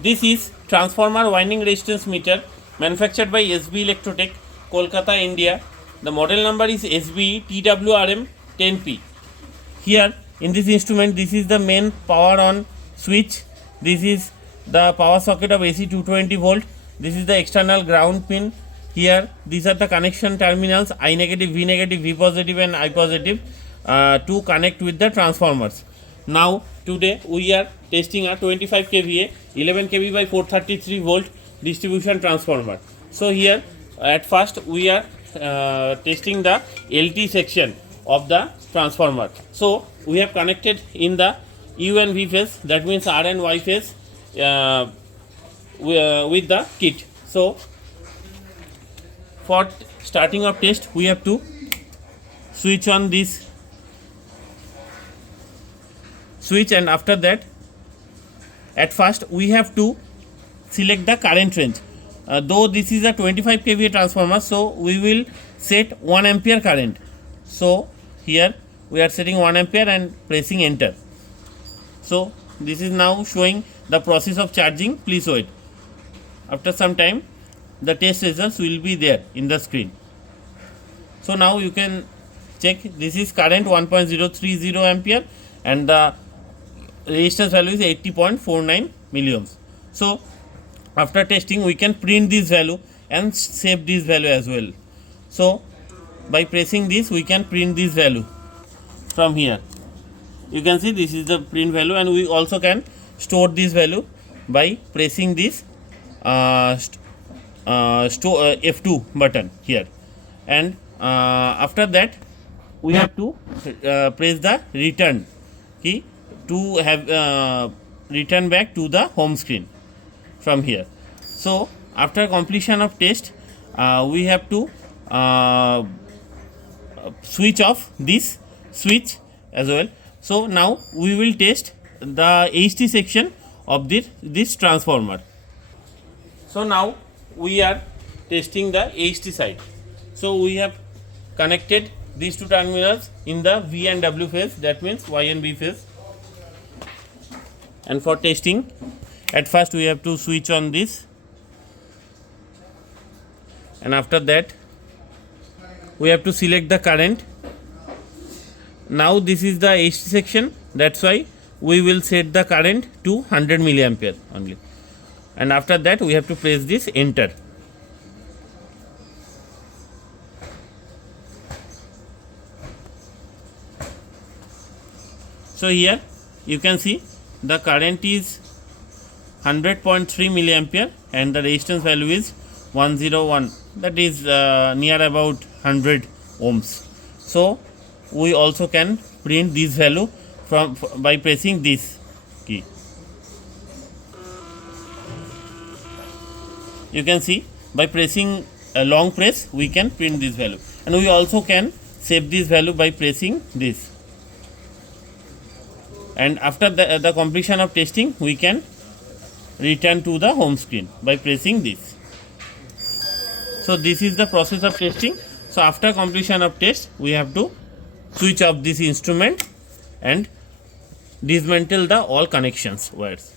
This is transformer winding resistance meter manufactured by S.B.ELECTROTECH, Kolkata, India. The model number is SBE TWRM 10P. Here in this instrument, this is the main power on switch. This is the power socket of AC 220 volt. This is the external ground pin. Here these are the connection terminals I negative, V positive and I positive to connect with the transformers. Now today we are testing a 25 kVA 11 kV by 433 volt distribution transformer. So here at first we are testing the LT section of the transformer. So we have connected in the U and V phase, that means R and Y phase with the kit. So for starting of test we have to switch on this switch, and after that at first we have to select the current range. Though this is a 25 kVA transformer, so we will set 1 ampere current. So here we are setting 1 ampere and pressing enter. So this is now showing the process of charging. Please wait. After some time the test results will be there in the screen. So now you can check, this is current 1.030 ampere and the resistance value is 80.49 milliohms. So after testing we can print this value and save this value as well. So by pressing this we can print this value from here. You can see this is the print value, and we also can store this value by pressing this F2 button here, and after that we have to press the return key to have return back to the home screen from here. So after completion of test we have to switch off this switch as well. So now we will test the HT section of this transformer. So now we are testing the HT side. So we have connected these two terminals in the V and W phase, that means Y and B phase. And for testing, at first we have to switch on this, and after that we have to select the current. Now this is the HT section, that's why we will set the current to 100 milliampere only, and after that we have to press this enter. So here you can see the current is 100.3 milliampere and the resistance value is 101, that is near about 100 ohms. So we also can print this value from by pressing this key. You can see by pressing a long press we can print this value, and we also can save this value by pressing this. And after the completion of testing we can return to the home screen by pressing this. So this is the process of testing. So after completion of test we have to switch off this instrument and dismantle the all connections wires.